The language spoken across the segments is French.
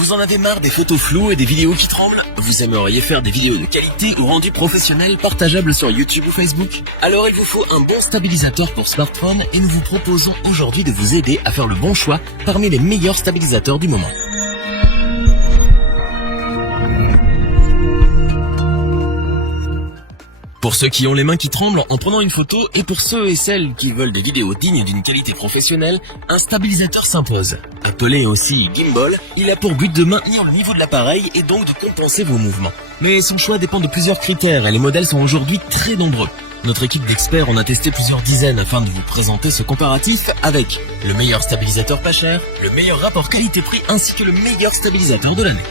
Vous en avez marre des photos floues et des vidéos qui tremblent? Vous aimeriez faire des vidéos de qualité ou rendu professionnel partageables sur YouTube ou Facebook? Alors il vous faut un bon stabilisateur pour smartphone et nous vous proposons aujourd'hui de vous aider à faire le bon choix parmi les meilleurs stabilisateurs du moment. Pour ceux qui ont les mains qui tremblent en prenant une photo et pour ceux et celles qui veulent des vidéos dignes d'une qualité professionnelle, un stabilisateur s'impose. Appelé aussi gimbal, il a pour but de maintenir le niveau de l'appareil et donc de compenser vos mouvements. Mais son choix dépend de plusieurs critères et les modèles sont aujourd'hui très nombreux. Notre équipe d'experts en a testé plusieurs dizaines afin de vous présenter ce comparatif avec le meilleur stabilisateur pas cher, le meilleur rapport qualité-prix ainsi que le meilleur stabilisateur de l'année.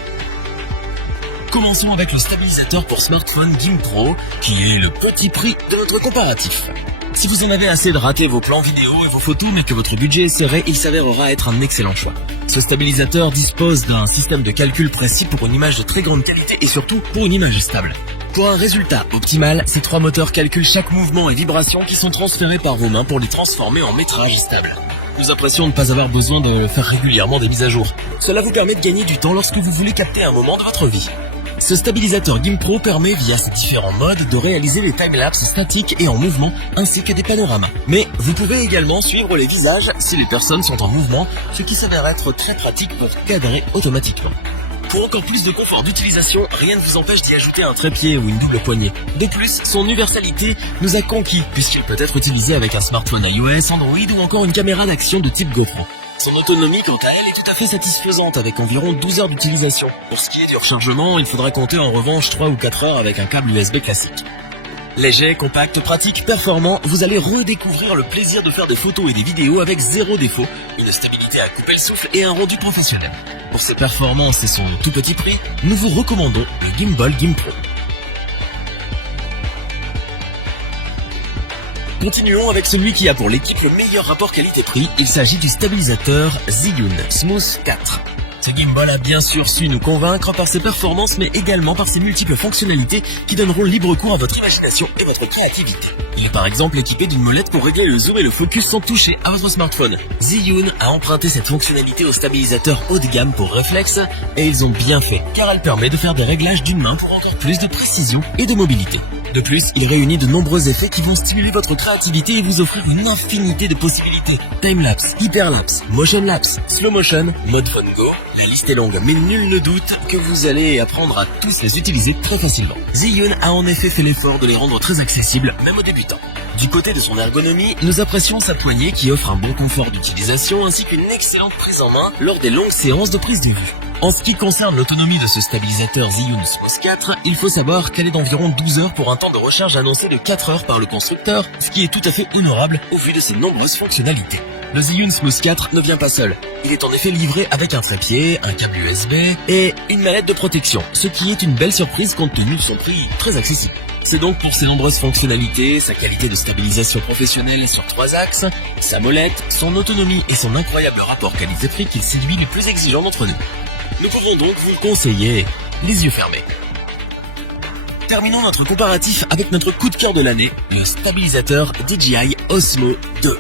Commençons avec le stabilisateur pour smartphone GimPro, qui est le petit prix de notre comparatif. Si vous en avez assez de rater vos plans vidéo et vos photos, mais que votre budget est serré, il s'avérera être un excellent choix. Ce stabilisateur dispose d'un système de calcul précis pour une image de très grande qualité et surtout pour une image stable. Pour un résultat optimal, ces trois moteurs calculent chaque mouvement et vibration qui sont transférés par vos mains pour les transformer en métrage stable. Nous apprécions de ne pas avoir besoin de faire régulièrement des mises à jour. Cela vous permet de gagner du temps lorsque vous voulez capter un moment de votre vie. Ce stabilisateur GimPro permet via ses différents modes de réaliser des timelapses statiques et en mouvement ainsi que des panoramas. Mais vous pouvez également suivre les visages si les personnes sont en mouvement, ce qui s'avère être très pratique pour cadrer automatiquement. Pour encore plus de confort d'utilisation, rien ne vous empêche d'y ajouter un trépied ou une double poignée. De plus, son universalité nous a conquis puisqu'il peut être utilisé avec un smartphone iOS, Android ou encore une caméra d'action de type GoPro. Son autonomie, quant à elle, est tout à fait satisfaisante avec environ 12 heures d'utilisation. Pour ce qui est du rechargement, il faudra compter en revanche 3 ou 4 heures avec un câble USB classique. Léger, compact, pratique, performant, vous allez redécouvrir le plaisir de faire des photos et des vidéos avec zéro défaut, une stabilité à couper le souffle et un rendu professionnel. Pour ses performances et son tout petit prix, nous vous recommandons le Gimbal GimPro. Continuons avec celui qui a pour l'équipe le meilleur rapport qualité-prix, il s'agit du stabilisateur Zhiyun Smooth 4. Ce gimbal a bien sûr su nous convaincre par ses performances mais également par ses multiples fonctionnalités qui donneront libre cours à votre imagination et votre créativité. Il est par exemple équipé d'une molette pour régler le zoom et le focus sans toucher à votre smartphone. Zhiyun a emprunté cette fonctionnalité au stabilisateur haut de gamme pour réflexe et ils ont bien fait car elle permet de faire des réglages d'une main pour encore plus de précision et de mobilité. De plus, il réunit de nombreux effets qui vont stimuler votre créativité et vous offrir une infinité de possibilités. Timelapse, hyperlapse, motion lapse, slow motion, mode phone go. La liste est longue, mais nul ne doute que vous allez apprendre à tous les utiliser très facilement. Zhiyun a en effet fait l'effort de les rendre très accessibles, même aux débutants. Du côté de son ergonomie, nous apprécions sa poignée qui offre un bon confort d'utilisation ainsi qu'une excellente prise en main lors des longues séances de prise de vue. En ce qui concerne l'autonomie de ce stabilisateur Zhiyun Smooth 4, il faut savoir qu'elle est d'environ 12 heures pour un temps de recharge annoncé de 4 heures par le constructeur, ce qui est tout à fait honorable au vu de ses nombreuses fonctionnalités. Le Zhiyun Smooth 4 ne vient pas seul. Il est en effet livré avec un trépied, un câble USB et une mallette de protection, ce qui est une belle surprise compte tenu de son prix très accessible. C'est donc pour ses nombreuses fonctionnalités, sa qualité de stabilisation professionnelle sur 3 axes, sa molette, son autonomie et son incroyable rapport qualité-prix qu'il séduit les plus exigeants d'entre nous. Nous pouvons donc vous le conseiller les yeux fermés. Terminons notre comparatif avec notre coup de cœur de l'année, le stabilisateur DJI Osmo 2.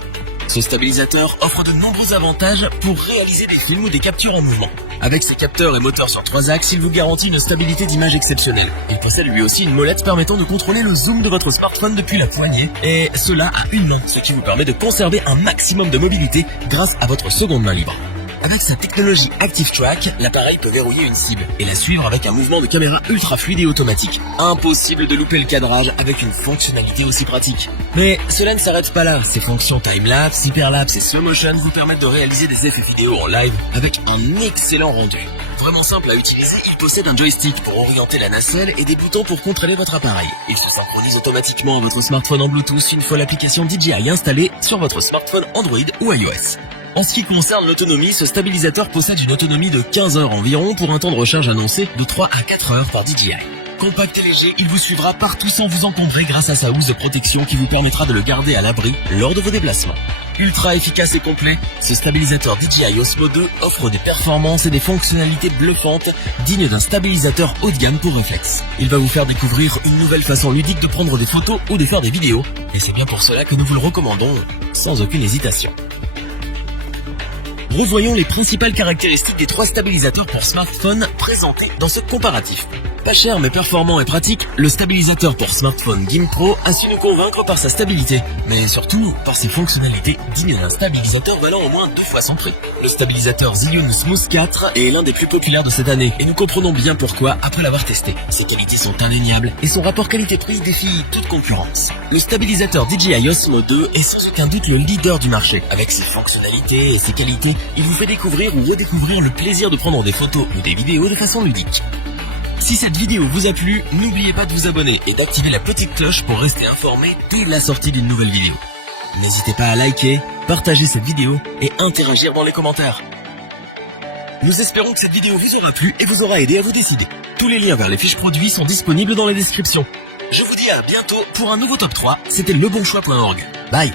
Ce stabilisateur offre de nombreux avantages pour réaliser des films ou des captures en mouvement. Avec ses capteurs et moteurs sur 3 axes, il vous garantit une stabilité d'image exceptionnelle. Il possède lui aussi une molette permettant de contrôler le zoom de votre smartphone depuis la poignée, et cela à une main, ce qui vous permet de conserver un maximum de mobilité grâce à votre seconde main libre. Avec sa technologie Active Track, l'appareil peut verrouiller une cible et la suivre avec un mouvement de caméra ultra fluide et automatique. Impossible de louper le cadrage avec une fonctionnalité aussi pratique. Mais cela ne s'arrête pas là. Ces fonctions timelapse, hyperlapse et slow motion vous permettent de réaliser des effets vidéo en live avec un excellent rendu. Vraiment simple à utiliser, il possède un joystick pour orienter la nacelle et des boutons pour contrôler votre appareil. Il se synchronise automatiquement à votre smartphone en Bluetooth une fois l'application DJI installée sur votre smartphone Android ou iOS. En ce qui concerne l'autonomie, ce stabilisateur possède une autonomie de 15 heures environ pour un temps de recharge annoncé de 3 à 4 heures par DJI. Compact et léger, il vous suivra partout sans vous encombrer grâce à sa housse de protection qui vous permettra de le garder à l'abri lors de vos déplacements. Ultra efficace et complet, ce stabilisateur DJI Osmo 2 offre des performances et des fonctionnalités bluffantes dignes d'un stabilisateur haut de gamme pour réflexe. Il va vous faire découvrir une nouvelle façon ludique de prendre des photos ou de faire des vidéos, et c'est bien pour cela que nous vous le recommandons sans aucune hésitation. revoyons les principales caractéristiques des 3 stabilisateurs pour smartphone présentés dans ce comparatif. Pas cher mais performant et pratique, le stabilisateur pour smartphone GimbPro a su nous convaincre par sa stabilité, mais surtout par ses fonctionnalités dignes d'un stabilisateur valant au moins 2 fois son prix. Le stabilisateur Zhiyun Smooth 4 est l'un des plus populaires de cette année, et nous comprenons bien pourquoi après l'avoir testé. Ses qualités sont indéniables, et son rapport qualité-prix défie toute concurrence. Le stabilisateur DJI Osmo 2 est sans aucun doute le leader du marché. Avec ses fonctionnalités et ses qualités, il vous fait découvrir ou redécouvrir le plaisir de prendre des photos ou des vidéos de façon ludique. Si cette vidéo vous a plu, n'oubliez pas de vous abonner et d'activer la petite cloche pour rester informé dès la sortie d'une nouvelle vidéo. N'hésitez pas à liker, partager cette vidéo et interagir dans les commentaires. Nous espérons que cette vidéo vous aura plu et vous aura aidé à vous décider. Tous les liens vers les fiches produits sont disponibles dans la description. Je vous dis à bientôt pour un nouveau top 3, c'était lebonchoix.org. Bye.